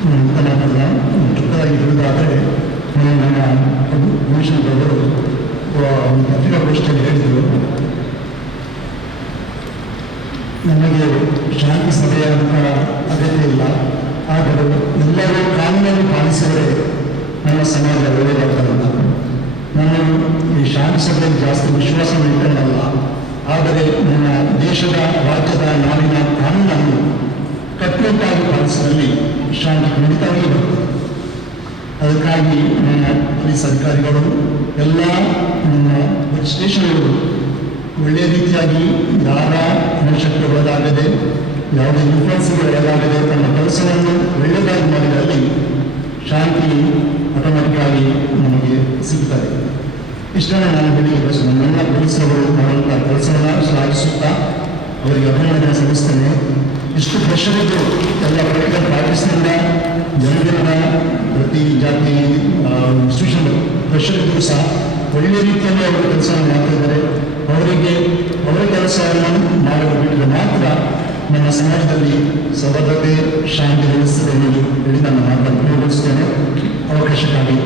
ತನ್ನ ಚಿಕ್ಕದಾಗಿ ಹೇಳುವುದಾದರೆ ನನ್ನ ಭೂಷಣಗಳು ಪತ್ರಿಕಾಗೋಷ್ಠಿಯಲ್ಲಿ ಹೇಳಿದರು, ನಮಗೆ ಶಾಂತಿ ಸಭೆಯ ಅಗತ್ಯ ಇಲ್ಲ, ಆದರೆ ಎಲ್ಲರೂ ಕಾನೂನನ್ನು ಪಾಲಿಸಿದರೆ ನಮ್ಮ ಸಮಾಜ ಒಳ್ಳೆಯದಾಗಲ್ಲ. ನಾನು ಈ ಶಾಂತಿ ಸಭೆಯಲ್ಲಿ ಜಾಸ್ತಿ ವಿಶ್ವಾಸ ಇಟ್ಟನಲ್ಲ, ಆದರೆ ನನ್ನ ದೇಶದ, ರಾಜ್ಯದ, ನಾಡಿನ ಕಾನೂನನ್ನು ಕಟ್ಟುನಿಟ್ಟಾಗಿ ಪಾಲಿಸಿದಲ್ಲಿ ಶಾಂತಿ ಖಂಡಿತವಾಗಿ ಬರ್ತದೆ. ಅದಕ್ಕಾಗಿ ನನ್ನ ಪೊಲೀಸ್ ಅಧಿಕಾರಿಗಳು ಎಲ್ಲ ನನ್ನ ಸ್ಟೇಷನ್ಗಳು ಒಳ್ಳೆಯ ರೀತಿಯಾಗಿ ಯಾರ ಮನುಷ್ಯಕ್ಕೆ ಒಳಗಾಗದೆ, ಯಾವುದೇ ಇನ್ಫ್ಲುಯೆನ್ಸ್ಗೆ ಒಳಗಾಗದೆ ತನ್ನ ಕೆಲಸವನ್ನು ಒಳ್ಳೆಯದಾಗಿ ಮಾಡಿದಲ್ಲಿ ಶಾಂತಿ ಆಟೋಮೆಟಿಕ್ಕಾಗಿ ನಮಗೆ ಸಿಗ್ತದೆ. ಇಷ್ಟನ್ನು ನಾನು ಹೇಳಿಕೆ ಬಯಸುತ್ತೇನೆ. ನನ್ನ ಪೊಲೀಸರು ಮಾಡುವಂಥ ಕೆಲಸವನ್ನು ಶ್ಲಾಘಿಸುತ್ತಾ ಅವರಿಗೆ ಅಭಿನಂದನೆ ಸಲ್ಲಿಸ್ತೇನೆ. ಇಷ್ಟು ಪ್ರೆಷರಿದ್ದು ಎಲ್ಲ ಪೊಲಿಟಿಕಲ್ ಪಾರ್ಟೀಸ್ನಿಂದ, ಜನರಿಂದ, ಪ್ರತಿ ಜಾತಿ ಇನ್ಸ್ಟಿಟ್ಯೂಷನ್ ಪ್ರೆಷರಿದ್ದು ಸಹ ಒಳ್ಳೆಯ ರೀತಿಯಲ್ಲಿ ಅವರು ಕೆಲಸವನ್ನು ಮಾಡ್ತಿದ್ದಾರೆ. ಅವರ ಕೆಲಸವನ್ನು ಮಾಡಲು ಬಿಟ್ಟರೆ ಮಾತ್ರ ನಮ್ಮ ಸಮಾಜದಲ್ಲಿ ಸೌಹಾರ್ದತೆ, ಶಾಂತಿ ನೆಲೆಸ್ತದೆ ಎಂದು ಹೇಳಿ ನನ್ನ ಮಾತನ್ನು ಪೂರ್ಣಗೊಳಿಸುತ್ತೇನೆ. ಅವಕಾಶಕ್ಕಾಗಿ